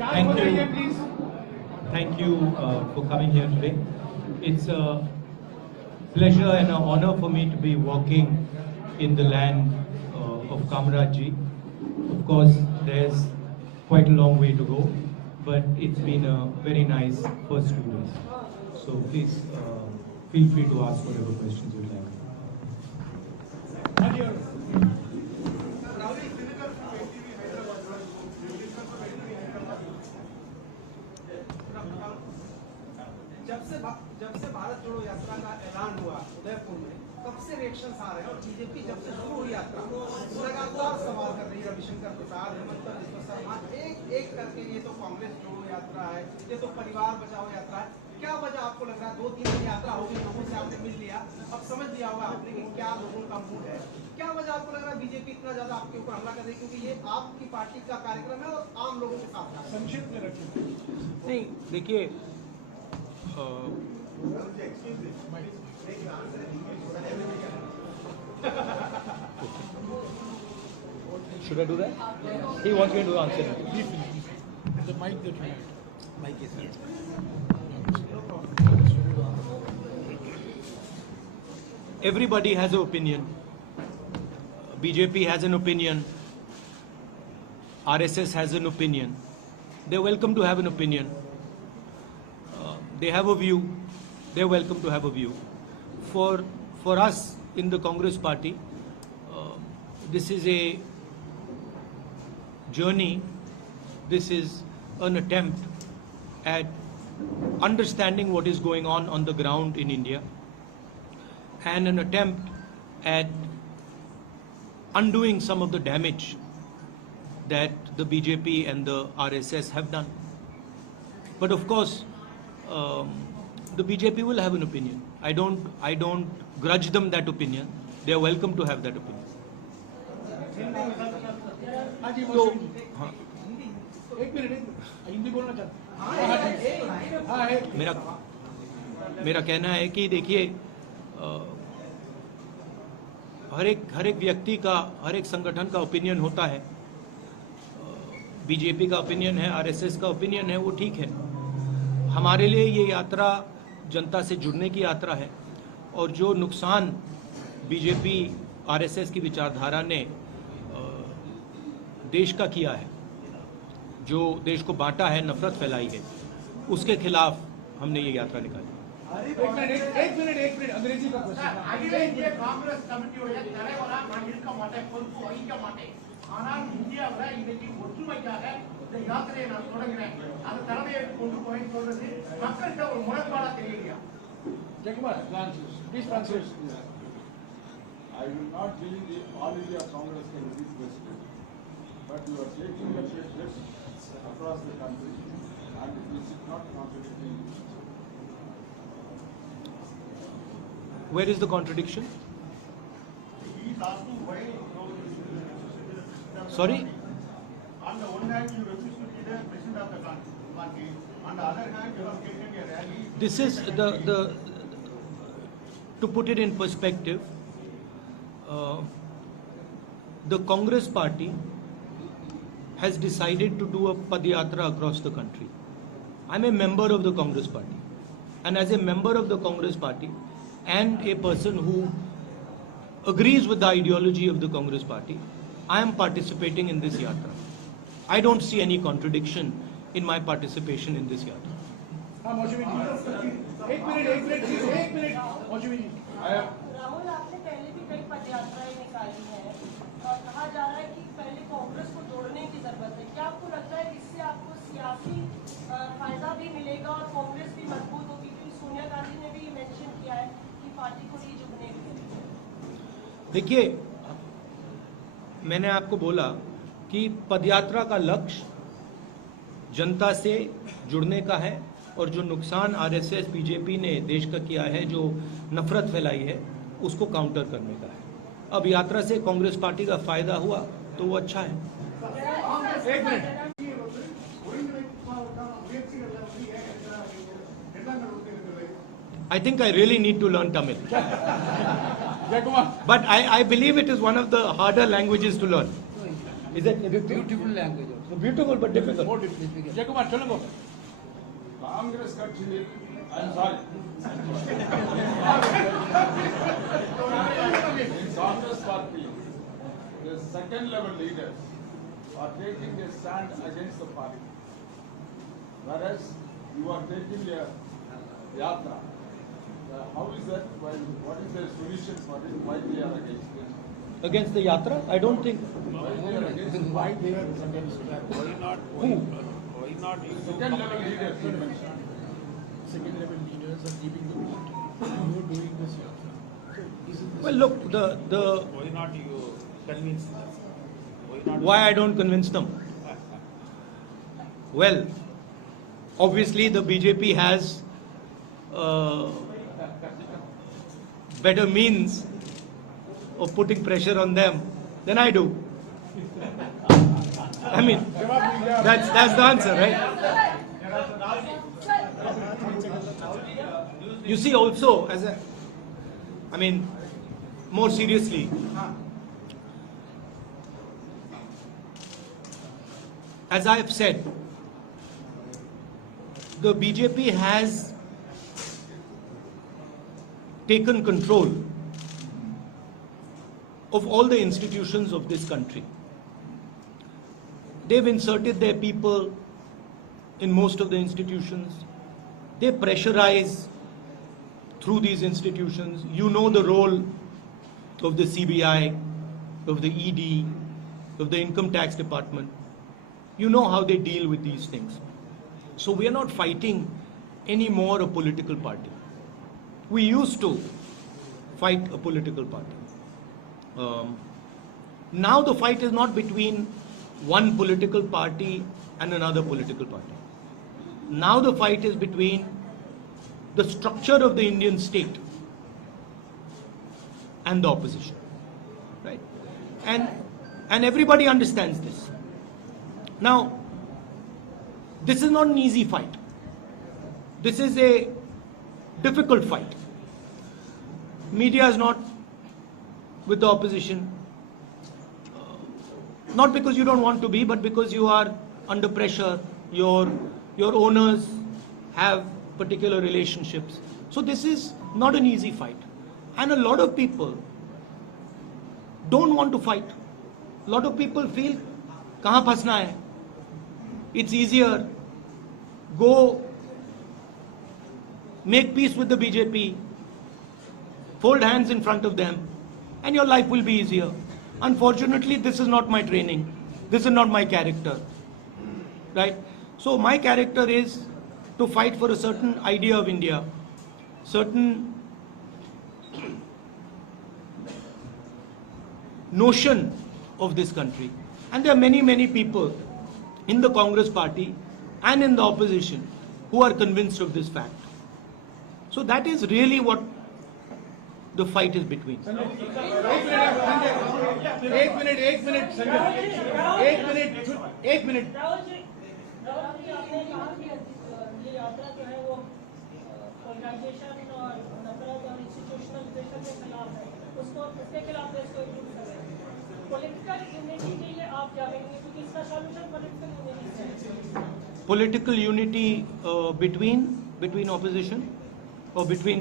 Thank you. Thank you for coming here today. It's a pleasure and an honor for me to be walking in the land of Kamrajji. Of course, there's quite a long way to go, but it's been a very nice first 2 days. So please feel free to ask whatever questions you'd like. जब से भारत जोड़ो यात्रा का ऐलान हुआ उदयपुर में, तब से रिएक्शंस आ रहे हैं और बीजेपी जब से शुरू हुई यात्रा लगातार सवाल कर रही है। रविशंकर प्रसाद, हेमंत बिस्वा शर्मा एक करके ये तो कांग्रेस जोड़ो यात्रा है, ये तो परिवार बचाओ यात्रा है। क्या वजह आपको लग रहा है? 2-3 दिन यात्रा होगी, लोगों से आपने मिल लिया, अब समझ लिया होगा आपने कि क्या लोगों का मूड है। क्या वजह आपको लग रहा है बीजेपी इतना ज्यादा आपके ऊपर हमला कर रही है? क्योंकि ये आपकी पार्टी का कार्यक्रम है और आम लोगों के साथ संक्षिप्त में रखें। नहीं, देखिए, should I do that? He wants me to answer. The mic that you had. Mic is here. Everybody has an opinion. BJP has an opinion. RSS has an opinion. They're welcome to have an opinion. They have a view. They're welcome to have a view. For us in the Congress party, this is a journey. This is an attempt at understanding what is going on the ground in India, and an attempt at undoing some of the damage that the BJP and the RSS have done. But of course, the BJP will have an opinion. I don't grudge them that opinion. They are welcome to have that opinion. तो एक minute Hindi बोलना चाहता मेरा कहना है कि देखिए, हर एक व्यक्ति का, हर एक संगठन का ओपिनियन होता है। बीजेपी का ओपिनियन है, आरएसएस का ओपिनियन है, वो ठीक है। हमारे लिए ये यात्रा जनता से जुड़ने की यात्रा है, और जो नुकसान बीजेपी आरएसएस की विचारधारा ने देश का किया है, जो देश को बांटा है, नफरत फैलाई है, उसके खिलाफ हमने ये यात्रा निकाली। एक मिनट अंग्रेजी का क्वेश्चन। காங்கிரஸ் கமிட்டியோட தலைவரா நான் இருக்க மாட்டேன், பொறுப்பு வகிக்க மாட்டேன். ஆனால் இந்தியாவுல இன்னைக்கு ஒற்றுமைக்காக இந்த யாத்திரையை நான் தொடங்கினேன். அந்த தலைமையை கொண்டு போய் சொல்றது மக்கள்கிட்ட ஒரு முரண்பாடா தெரியலையா? Jayakumar, please answer. I will not believe the All India Congress can be president, but you are taking the steps across the country, and this is not contradicting. Where is the contradiction? He is asking why. Sorry? On the one hand, you refuse to be the president of the party. On the other hand, you have taken a rally. This is to put it in perspective, the Congress party has decided to do a Padyatra across the country. I'm a member of the Congress party, and as a member of the Congress party and a person who agrees with the ideology of the Congress party, I am participating in this yatra. I don't see any contradiction in my participation in this yatra. एक minute मौजूद। राहुल, आपने पहले भी कई पदयात्राएं निकाली हैं और कहा जा रहा है कि पहले कांग्रेस को जोड़ने की जरूरत है। क्या आपको लगता है इससे आपको सियासी फायदा भी मिलेगा और कांग्रेस भी मजबूत होगी? क्योंकि सोनिया गांधी ने भी मेंशन किया है कि पार्टी को नहीं जुड़ने के लिए। देखिए, मैंने आपको बोला कि पदयात्रा का लक्ष्य जनता से जुड़ने का है, और जो नुकसान आरएसएस बीजेपी ने देश का किया है, जो नफरत फैलाई है, उसको काउंटर करने का है। अब यात्रा से कांग्रेस पार्टी का फायदा हुआ तो वो अच्छा है। एक minute. I think I really need to learn Tamil. But I believe it is one of the harder languages to learn. Is that difficult? Beautiful language. Beautiful but difficult. More difficult. Jayakumar, சொல்லுங்க. Congress கட்சியில் I'm sorry. In Congress party, the second level leaders are taking a stand against the party. Whereas you are taking a yatra. How is that? What is the solution for it? Why they are against it? Against the yatra? I don't think. Why they are against it? Why they are against that? Why not you Second level leaders you mentioned. second level leaders are leaving the party? You are doing this yatra. So isn't this Well, look, Why not you convince them? why I don't convince them? Well, obviously the BJP has better means of putting pressure on them than I do. I mean, that's the answer, right? You see, also, more seriously, as I have said, the BJP has taken control of all the institutions of this country. They've inserted their people in most of the institutions. They pressurize through these institutions. You know the role of the CBI, of the ED, of the Income Tax Department. You know how they deal with these things. So we are not fighting any more a political party. We used to fight a political party. Now the fight is not between one political party and another political party. Now the fight is between the structure of the Indian state and the opposition, right? And everybody understands this. Now, this is not an easy fight. This is a difficult fight. Media is not with the opposition, not because you don't want to be, but because you are under pressure. Your owners have particular relationships. So this is not an easy fight. And a lot of people don't want to fight. A lot of people feel, kahan phasna hai? It's easier. Go make peace with the BJP, fold hands in front of them, and your life will be easier. Unfortunately, this is not my training. This is not my character, right? So my character is to fight for a certain idea of India, certain notion of this country. And there are many, many people in the Congress party and in the opposition who are convinced of this fact. So that is really what the fight is between. एक minute Rahul ji आपने कहा कि ये यात्रा जो है वो organisation और नफरत और इंस्टीट्यूशनलाइजेशन के खिलाफ है, उसके खिलाफ देश को एकजुट कर रहे हैं। पॉलिटिकल यूनिटी के लिए आप क्या कहेंगे, क्योंकि इसका सॉल्यूशन पॉलिटिकल यूनिटी है। Political unity between opposition or between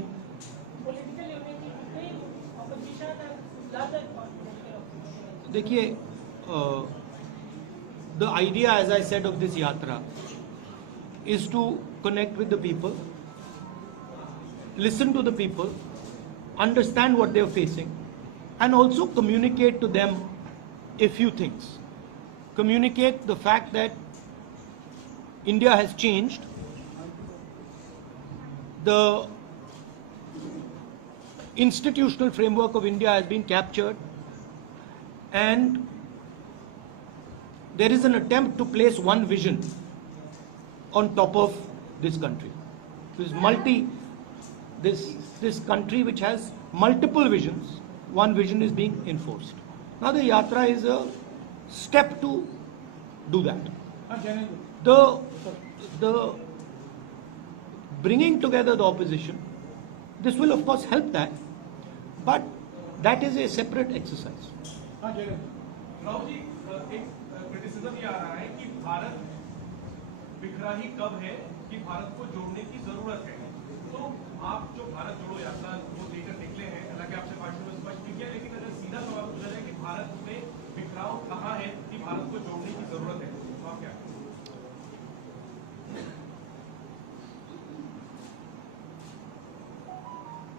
Political unity between opposition and larger political opposition. देखिए, the idea, as I said, of this yatra is to connect with the people, listen to the people, understand what they are facing, and also communicate to them a few things. Communicate the fact that India has changed, the institutional framework of India has been captured, and there is an attempt to place one vision on top of this country. This country which has multiple visions, one vision is being enforced. Now the yatra is a step to do that. The bringing together the opposition, this will of course help that, but that is a separate exercise. Rahul ji, एक आ रहा है कि भारत बिखरा ही कब है कि भारत को जोड़ने की जरूरत है। तो आप जो भारत जोड़ो यात्रा वो लेकर निकले हैं, हालांकि आपसे भाषण में स्पष्ट नहीं किया, लेकिन अगर सीधा सवाल पूछा जाए कि भारत में बिखराव कहाँ है कि भारत को जोड़ने की जरूरत है, तो आप क्या कहें?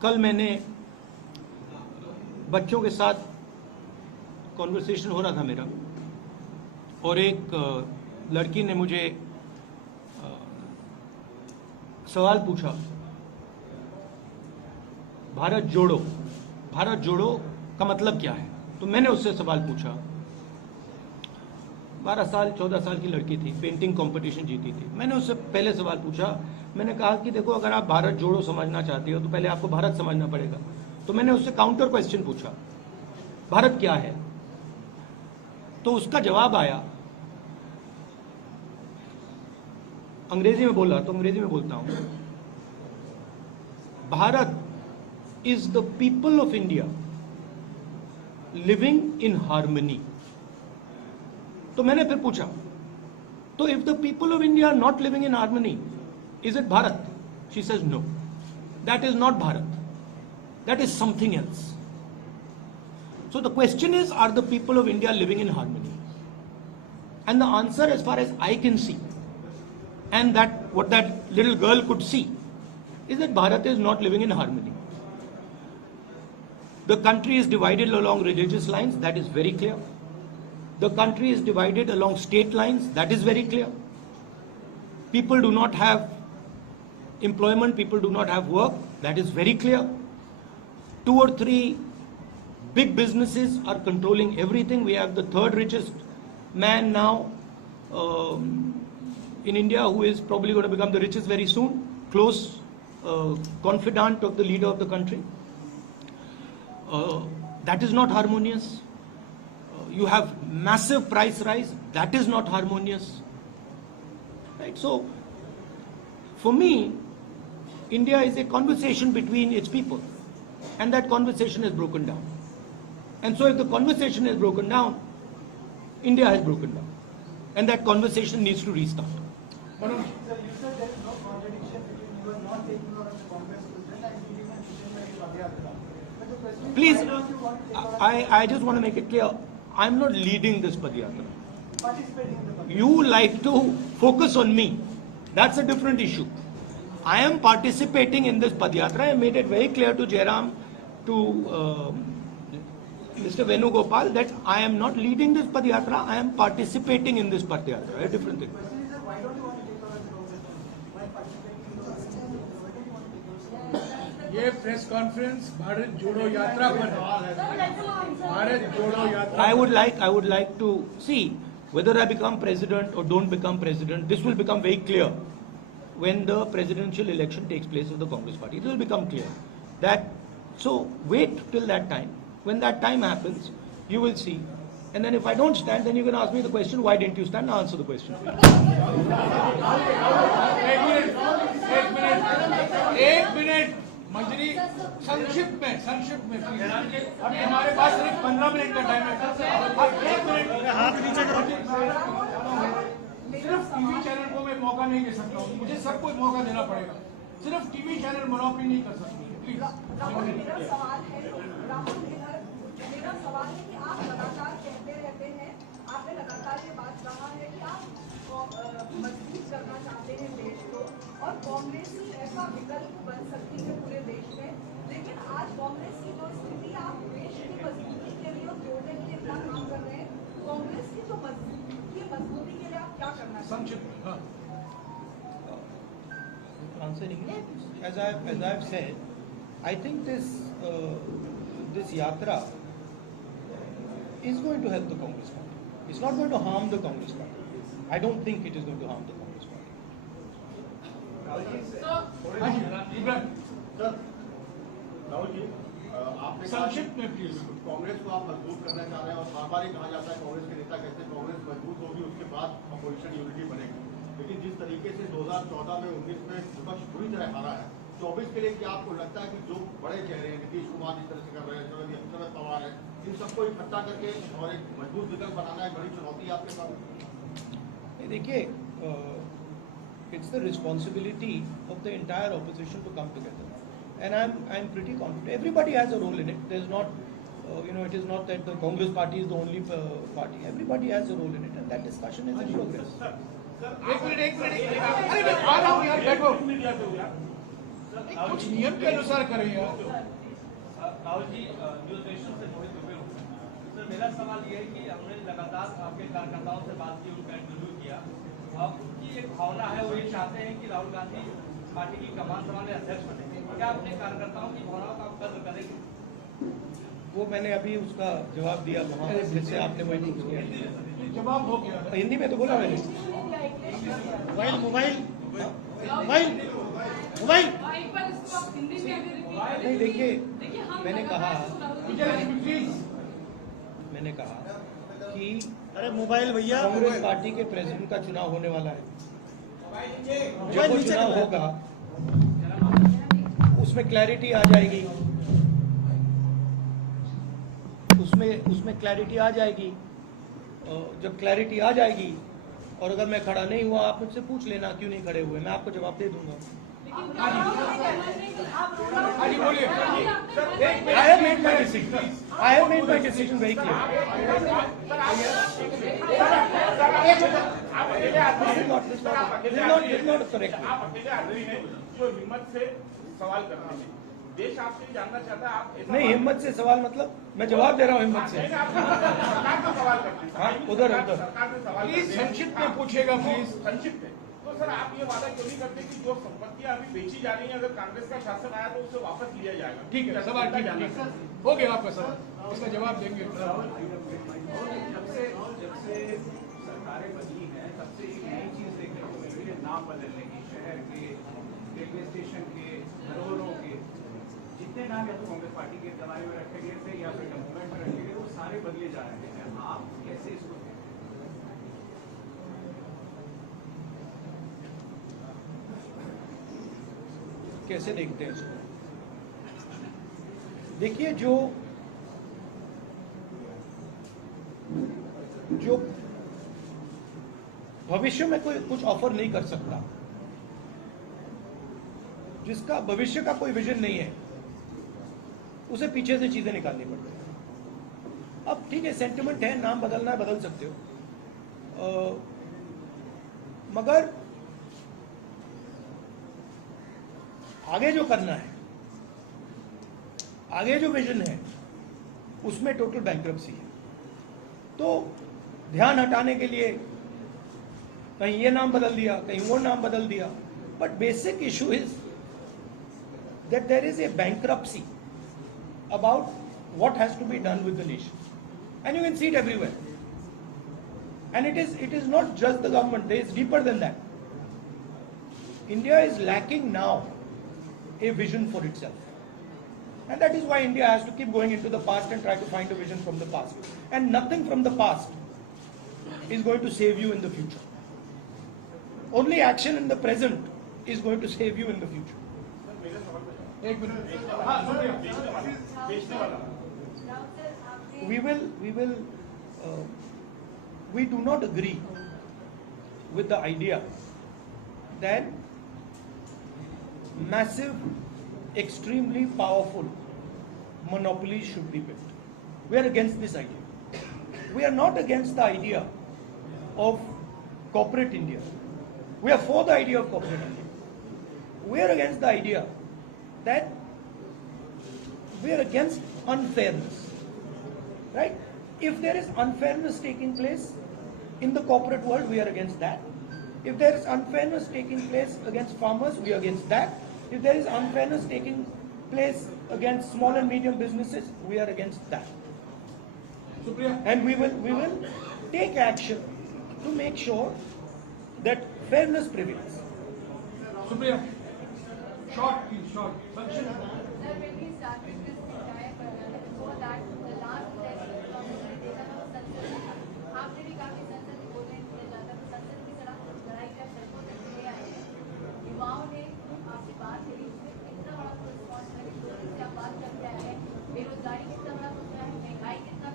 कल मैंने बच्चों के साथ कॉन्वर्सेशन हो रहा था मेरा, और एक लड़की ने मुझे सवाल पूछा, भारत जोड़ो का मतलब क्या है। तो मैंने उससे सवाल पूछा, 12 साल 14 साल की लड़की थी, पेंटिंग कंपटीशन जीती थी। मैंने उससे पहले सवाल पूछा, मैंने कहा कि देखो, अगर आप भारत जोड़ो समझना चाहती हो तो पहले आपको भारत समझना पड़ेगा। तो मैंने उससे काउंटर क्वेश्चन पूछा, भारत क्या है? तो उसका जवाब आया, अंग्रेजी में बोला तो अंग्रेजी में बोलता हूं, Bharat is the people of India living in harmony. तो मैंने फिर पूछा, तो if the people of India are not living in harmony, is it Bharat? She says no, that is not Bharat, that is something else. So the question is, are the people of India living in harmony? And the answer, as far as I can see, and that what that little girl could see, is that Bharat is not living in harmony. The country is divided along religious lines, that is very clear. The country is divided along state lines, that is very clear. People do not have employment, people do not have work, that is very clear. 2 or 3 big businesses are controlling everything. We have the 3rd richest man now in India, who is probably going to become the richest very soon, close confidant of the leader of the country. That is not harmonious. You have massive price rise, that is not harmonious. Right? So, for me, India is a conversation between its people, and that conversation is broken down. And so if the conversation is broken down, India has broken down, and that conversation needs to restart. Sir, you said there is no contradiction between you are not taking over the Congress president and leading a visionary Padayatra. But the question is, Please, why don't you want to take over I just want to make it clear, I'm not leading this Padayatra. participating in the Padayatra? You like to focus on me. That's a different issue. I am participating in this Padayatra. I made it very clear to Jairam, to Mr. Venugopal, that I am not leading this Padayatra. I am participating in this Padayatra. A different thing. The question is, why don't you want to take over the Congress president? Why participating in the Padayatra? Why don't you want to take over? ये press conference Bharat जोड़ो यात्रा पर है। भारत जोड़ो यात्रा I would like to see whether I become president or don't become president. This will become very clear when the presidential election takes place of the Congress party. It will become clear that. So wait till that time. When that time happens, you will see. And then if I don't stand, then you can ask me the question, why didn't you stand? I'll answer the question. एक minute मंत्री, संक्षिप्त में please. अभी हमारे पास सिर्फ 15 minute का time है। एक मिनट, हाथ नीचे करो। सिर्फ टीवी चैनल को मैं मौका नहीं दे सकता हूँ, मुझे सबको मौका देना पड़ेगा। सिर्फ टीवी चैनल मोनोपोली नहीं कर सकती, प्लीज। राहुल, मेरा सवाल है कि आप लगातार कहते रहते हैं, आपने लगातार ये बात कहा है कि आप मजबूत करना चाहते हैं देश को, और कांग्रेस ही ऐसा विकल्प बन सकती है पूरे देश में। लेकिन आज कांग्रेस की जो स्थिति, आप देश की मजबूती के लिए और जोड़ने के लिए क्या काम कर रहे हैं? कांग्रेस की जो मजबूती के लिए आप क्या करना चाहते हैं? Answering it, as I've said, I think this yatra is going to help the Congress party. It's not going to harm the Congress party. I don't think it is going to harm the Congress party. Rahul ji, आपने संक्षिप्त में please. Congress को आप मजबूत करना चाह रहे हैं और बार-बार ही कहा जाता है, कांग्रेस के नेता कहते हैं कांग्रेस मजबूत होगी उसके बाद अपोजिशन यूनिटी बनेगी। लेकिन जिस तरीके से 2014 में 19 में विपक्ष पूरी तरह हारा है, 24 के लिए क्या आपको लगता है कि जो बड़े चेहरे हैं, नीतीश कुमार जिस तरह से कर रहे हैं, शरद पवार है, इन सबको इकट्ठा करके और एक मजबूत विकल्प बनाना एक बड़ी चुनौती है आपके साथ? देखिए, it's the responsibility of the entire opposition to come together, and I'm pretty confident. Everybody has a role in it. There's not, it is not that the Congress party is the only party. Everybody has a role in it, and that discussion is in progress. एक minute अरे मैं आ रहा हूँ यार, बैठो। कुछ नियम के अनुसार करें यार। राहुल जी, न्यूज नेशन से मोहित दुबे हूँ। सर, मेरा सवाल ये है कि हमने लगातार आपके कार्यकर्ताओं से बात की, उनका इंटरव्यू किया। अब उनकी एक भावना है, वो ये चाहते हैं कि राहुल गांधी पार्टी की कमान संभाले, अध्यक्ष बने। क्या अपने कार्यकर्ताओं की भावनाओं का आप कद्र करेंगे? वो मैंने अभी उसका जवाब दिया वहाँ, जिससे आपने वही पूछ लिया। जवाब हो गया। हिंदी में तो बोला मैंने। मोबाइल नहीं, देखिए, मैंने कहा कि अरे मोबाइल भैया, कांग्रेस पार्टी के प्रेसिडेंट का चुनाव होने वाला है। जब वो चुनाव होगा उसमें क्लैरिटी आ जाएगी, उसमें क्लैरिटी आ जाएगी। जब क्लैरिटी आ जाएगी और अगर मैं खड़ा नहीं हुआ, आप मुझसे पूछ लेना क्यों नहीं खड़े हुए, मैं आपको जवाब दे दूंगा। बोलिए। I have made my decision very clear. This is not correct. आप अकेले आदमी हैं जो हिम्मत से सवाल करते हैं। देश आपसे जानना चाहता है, आप नहीं, हिम्मत से सवाल मतलब मैं जवाब दे रहा हूँ हिम्मत से। सरकार का सवाल करते हैं। हाँ, उधर सरकार से सवाल प्लीज संक्षिप्त में पूछेगा प्लीज। संक्षिप्त है तो सर, आप ये वादा क्यों नहीं करते कि जो संपत्तियां अभी बेची जा रही हैं, अगर कांग्रेस का शासन आया तो उसे वापस लिया जाएगा? ठीक है, सवाल ठीक है, हो गया आपका सवाल, इसका जवाब देंगे। जब से सरकारें बदली हैं, तब से एक नई चीज देखने को मिल रही है, नाम बदलने की। शहर के, रेलवे स्टेशन के, धरोहरों के, जितने नाम या तो कांग्रेस पार्टी के दवाई में रखे गए थे या फिर डॉक्यूमेंट में रखे गए, वो सारे बदले जा रहे हैं। आप कैसे इसको देखते हैं? कैसे देखते हैं इसको? देखिए, जो भविष्य में कोई कुछ ऑफर नहीं कर सकता, जिसका भविष्य का कोई विजन नहीं है, उसे पीछे से चीजें निकालनी पड़ती है। अब ठीक है, सेंटिमेंट है, नाम बदलना है, बदल सकते हो, मगर आगे जो करना है, आगे जो विजन है, उसमें टोटल बैंक्रप्सी है। तो ध्यान हटाने के लिए कहीं ये नाम बदल दिया, कहीं वो नाम बदल दिया, but basic issue is that there is a bankruptcy about what has to be done with the nation, and you can see it everywhere. And it is not just the government, there is deeper than that. India is lacking now a vision for itself, and that is why India has to keep going into the past and try to find a vision from the past, and nothing from the past is going to save you in the future. Only action in the present is going to save you in the future. एक minute. We do not agree with the idea that massive, extremely powerful monopolies should be built. We are against this idea. We are not against the idea of corporate India. We are for the idea of corporate India. We are against the idea that we are against unfairness, right? If there is unfairness taking place in the corporate world, we are against that. If there is unfairness taking place against farmers, we are against that. If there is unfairness taking place against small and medium businesses, we are against that. And we will take action to make sure that fairness prevails. Supriya, short please, short. Function. Sir, when we started this entire program, before that, the last session from the data was संसद, आपने भी काफी संसद बोलने किया जाता है, संसद की तरफ लड़ाई का सड़कों तक ले आए हैं, युवाओं ने आपसे बात करी, उसमें कितना बड़ा रिस्पॉन्स है, से आप बात करते आए हैं, बेरोजगारी कितना बड़ा मुद्दा है, महंगाई कितना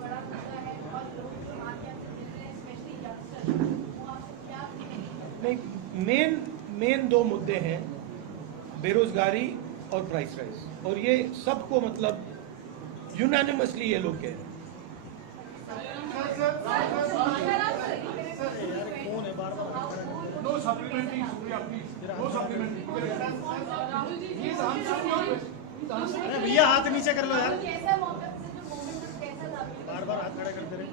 बड़ा मुद्दा है, और लोग जो आपके यहाँ से मिल रहे हैं, स्पेशली यंगस्टर्स, वो आपसे नहीं, मेन दो मुद्दे हैं, बेरोजगारी और प्राइस राइज, और ये सबको मतलब यूनानिमसली ये लोग कह रहे हैं। No supplementary, Supriya, please. No supplementary. He is answering your question. अरे भैया हाथ नीचे कर लो यार, कैसा मौका से जो मोमेंट कैसा था बार बार हाथ खड़ा करते रहे।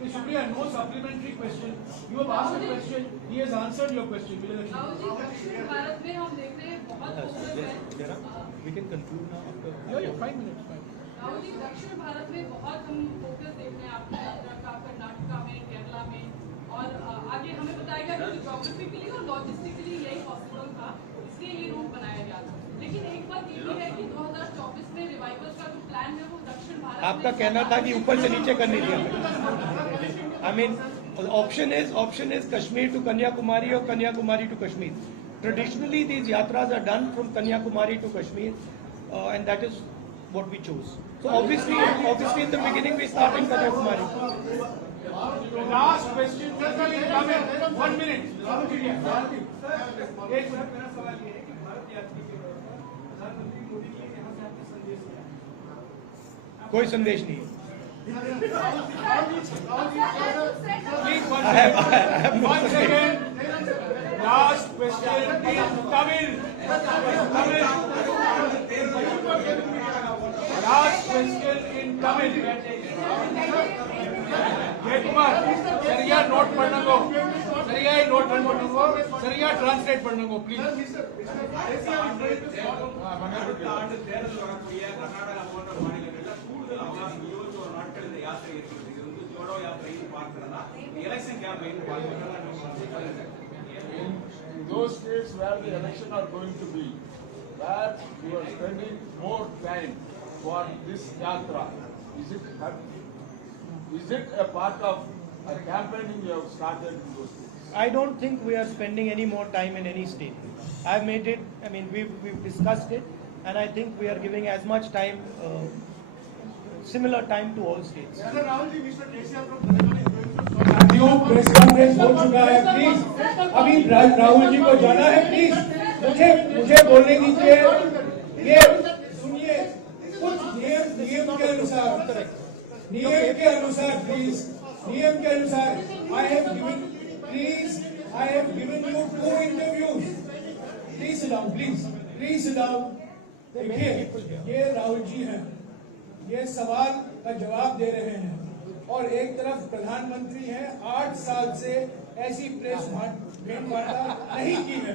Hey, Supriya, no supplementary question. You have asked a question. He has answered your question. Rahul ji, दक्षिण भारत में हम देखते हैं बहुत फोकस है। We can conclude now after. Yeah, 5 minutes. 5 minutes. Rahul ji, दक्षिण भारत में बहुत हम फोकस देखते हैं आपकी यात्रा का, कर्नाटका में, केरला में, और आगे हमें बताया गया कि ज्योग्राफिकली और लॉजिस्टिकली यही पॉसिबल था, इसलिए ये रूट बनाया गया था। लेकिन एक बात ये भी है कि 2024 में रिवाइवल का जो प्लान है वो दक्षिण भारत आपका कहना था कि ऊपर से नीचे करनी थी। I mean, option is Kashmir to Kanyakumari or Kanyakumari to Kashmir. Traditionally, these yatras are done from Kanyakumari to Kashmir, and that is what we chose. So obviously in the beginning we start in Kanyakumari. Last question. Come in. 1 minute. एक minute, मेरा सवाल ये है कि भारत यात्रा के दौरान प्रधानमंत्री मोदी के लिए यहाँ से आपने संदेश दिया, कोई संदेश नहीं है। Please, I have no one second. Last question in Tamil. Last question in Tamil. Jaykumar, सरिया नोट पढ़ना को, सरिया नोट पढ़ना को, सरिया ट्रांसलेट पढ़ना को, please. ஆண்டு தேர்தல் வரக்கூடிய கர்நாடகா போன்ற மாநிலங்கள்ல கூடுதல் அவகாசம் 21 நாட்கள் இந்த யாத்திரை இருக்கிறது. இது வந்து ஜோடோ யாத்திரைன்னு பார்க்கிறதா, எலெக்ஷன் கேம்பெயின் பார்க்கிறதா? In those states where the election are going to be, where you are spending more time for this yatra, is it a part of a campaigning you have started in those states? I don't think we are spending any more time in any state. I've made it. I mean, we've discussed it, and I think we are giving as much time, similar time to all states. साथियों, press conference हो चुका है, please अभी राहुल जी को जाना है, please मुझे बोलने दीजिए। ये सुनिए, कुछ नियम के अनुसार प्लीज, नियम के अनुसार I have given you 2 interviews. Please sit down. देखिए, ये राहुल जी हैं, ये सवाल का जवाब दे रहे हैं, और एक तरफ प्रधानमंत्री हैं, 8 साल से ऐसी प्रेस भेंट वार्ता नहीं की है,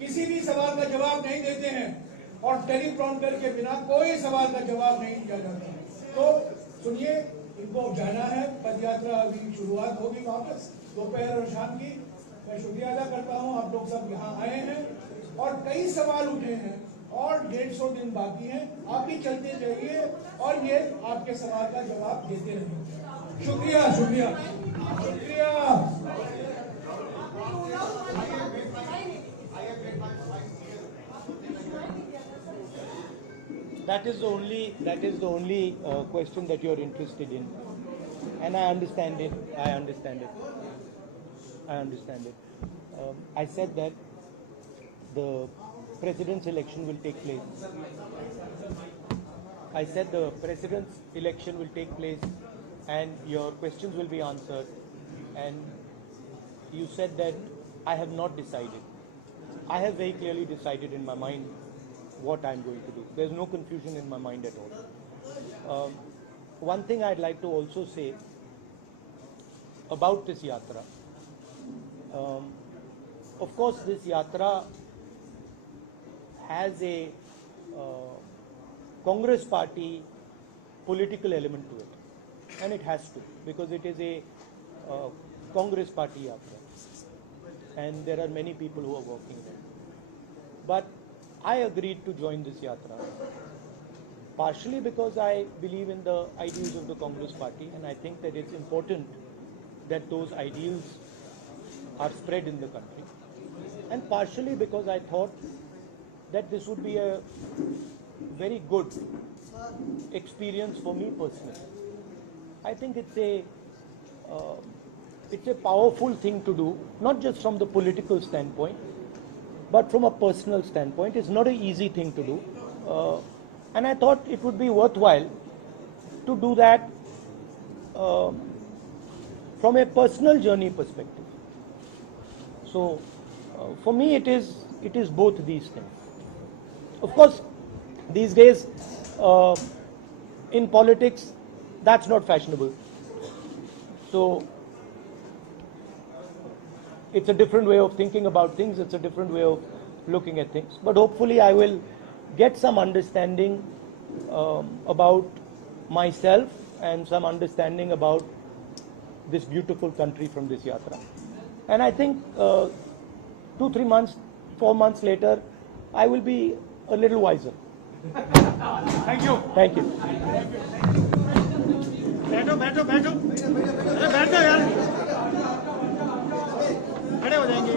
किसी भी सवाल का जवाब नहीं देते हैं, और टेलीप्रॉम्प्टर के बिना कोई सवाल का जवाब नहीं दिया जाता। तो सुनिए, इनको जाना है, पदयात्रा अभी शुरुआत होगी वापस दोपहर और शाम की। मैं शुक्रिया अदा करता हूँ, आप लोग सब यहाँ आए हैं, और कई सवाल उठे हैं, और 150 दिन बाकी हैं, आप भी चलते जाइए और ये आपके सवाल का जवाब देते रहें। शुक्रिया। That is the only question that you are interested in, and I understand it. I said that the president's election will take place. And your questions will be answered. And you said that I have not decided. I have very clearly decided in my mind what I'm going to do. There's no confusion in my mind at all. One thing I'd like to also say about this yatra. Of course, this yatra has a Congress party political element to it, and it has to, because it is a Congress party yatra, and there are many people who are working there. But I agreed to join this yatra partially because I believe in the ideals of the Congress party, and I think that it's important that those ideals are spread in the country, and partially because I thought that this would be a very good experience for me personally. I think it's a it's a powerful thing to do, not just from the political standpoint, but from a personal standpoint. It's not an easy thing to do. And I thought it would be worthwhile to do that from a personal journey perspective. So for me it is both these things. Of course, these days in politics that's not fashionable. So it's a different way of thinking about things, it's a different way of looking at things. But hopefully I will get some understanding about myself and some understanding about this beautiful country from this yatra. And I think 2, 3 months, 4 months later, I will be a little wiser. Thank you Thank you. बैठो बैठो बैठो अरे बैठ जाओ यार खड़े हो जाएंगे